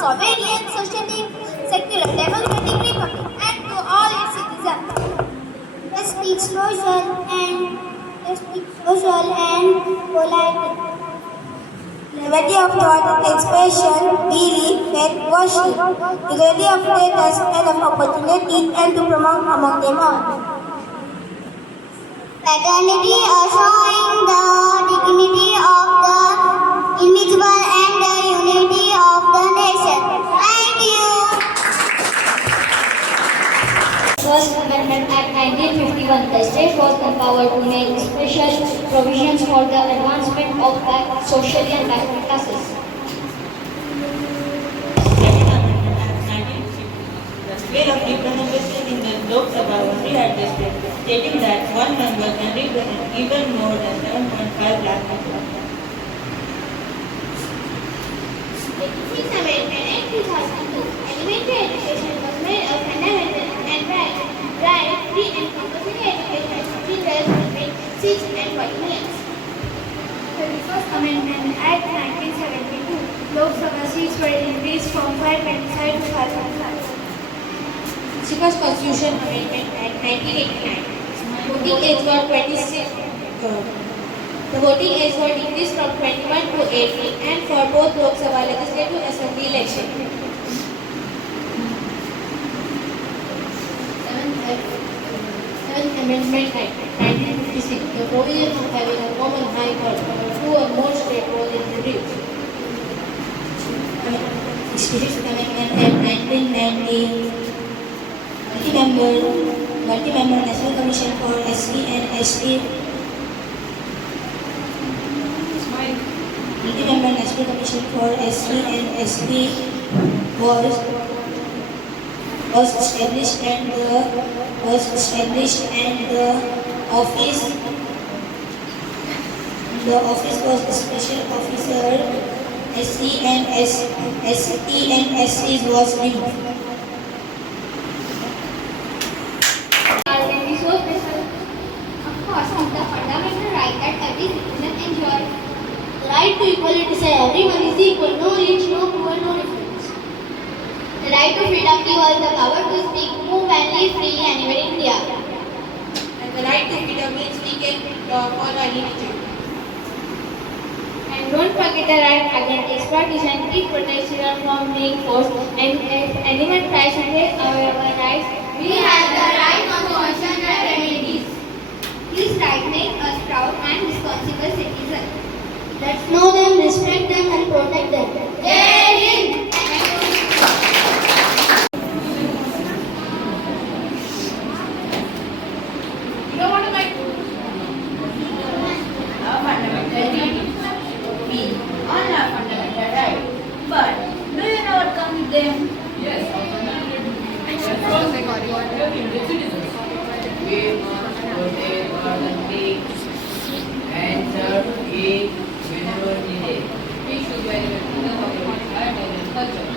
sovereign, socially, secular, democratic republic, and to all its citizens. Let's speak social and polite. Liberty of thought and expression, belief, faith, worship. Equality of status and of opportunity, and to promote among them all. Fraternity showing the dignity of the individual and the unity of the nation. Thank you. First Amendment Act 1951, the state was empowered to make special provisions for the advancement of social and backward classes. Second Amendment Act 1950, the sphere of representation in the Lok Sabha was readjusted, stating that one member can represent even more than 7.5 lakh people. The 16th Amendment Act 2002, elementary education was made a fundamental and right, free and compulsory education for children between 6 and 14 years. 31st Amendment Act 1972, Lok Sabha seats were increased from 525 to 505. 61st Constitution Amendment Act 1989, voting age for 26. The voting age was decreased from 21 to 18 and for both Lok Sabha Legislative Assembly election. 7th Amendment Act 1956, the provision of having a common high court for two or more states was introduced. 66th Amendment Act 1990, multi-member National Commission for SC and ST. Multi-member National Commission for SC and ST was established and the office was a special officer. SC and ST and SCs was removed. When this was based, of course, on the fundamental right that every citizen enjoys. The right to equality say everyone is equal, no rich, no poor, no difference. The right to freedom gives us the power to speak, move and live freely anywhere in India. And the right to freedom means we can follow any nature. And don't forget the right against exploitation. It protects children from being forced. And if anyone tries to take away our rights, we have the right of constitutional remedies. This right makes us proud and responsible citizens. Let's know them, respect them, and protect them. Jai Hind! You know what am I doing? Our fundamental duty. We all have fundamental rights. But do you know what comes with them? Yes, first they got your citizens. We must protect our country and serve it whenever needed. We should value the freedom of the environment and culture.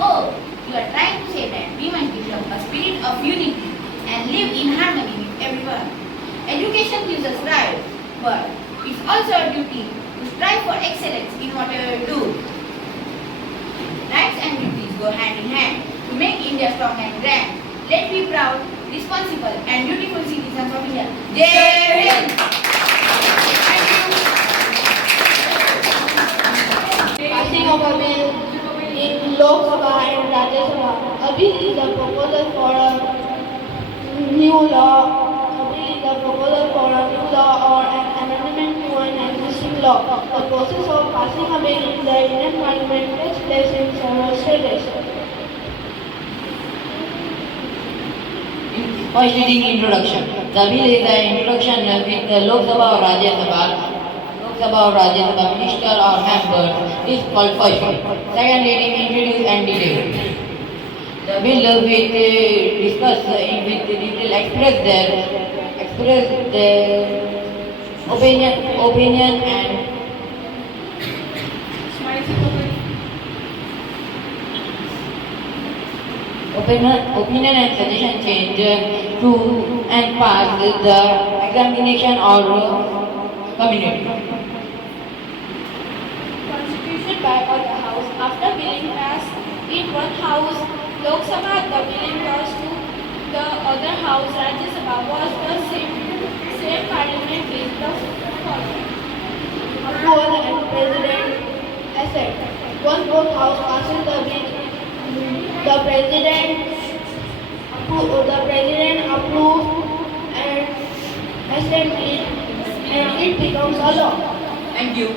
Oh, you are trying to say that we must develop a spirit of unity and live in harmony with everyone. Education gives us rights, but it's also a duty to strive for excellence in whatever we do. Rights and duties go hand in hand to make India strong and grand. Let's be proud, responsible, and beautiful citizens of India. Jai Hind! Thank you. Passing of a bill in Lok Sabha and Rajya Sabha. A bill is a proposal for a new law. A bill is a proposal for a new law or an amendment to an existing law. The process of passing a bill in the Indian Parliament takes place in several stages. First reading introduction. The bill is the introduction with the Lok Sabha or Rajya Sabha. Lok Sabha or Rajya Sabha minister or member is called first reading. Second reading introduce and detail. The bill with discuss with detail express their opinion and Opinion and suggestion change to and pass the examination or community. Constitution by the House. After billing passed in one House, Lok Sabha, the billing was to the other House, Rajya Sabha was the same parliament is the following. Approval and President assent. Once both House passes the bill, the President approves and assent it, and it becomes a law. Thank you.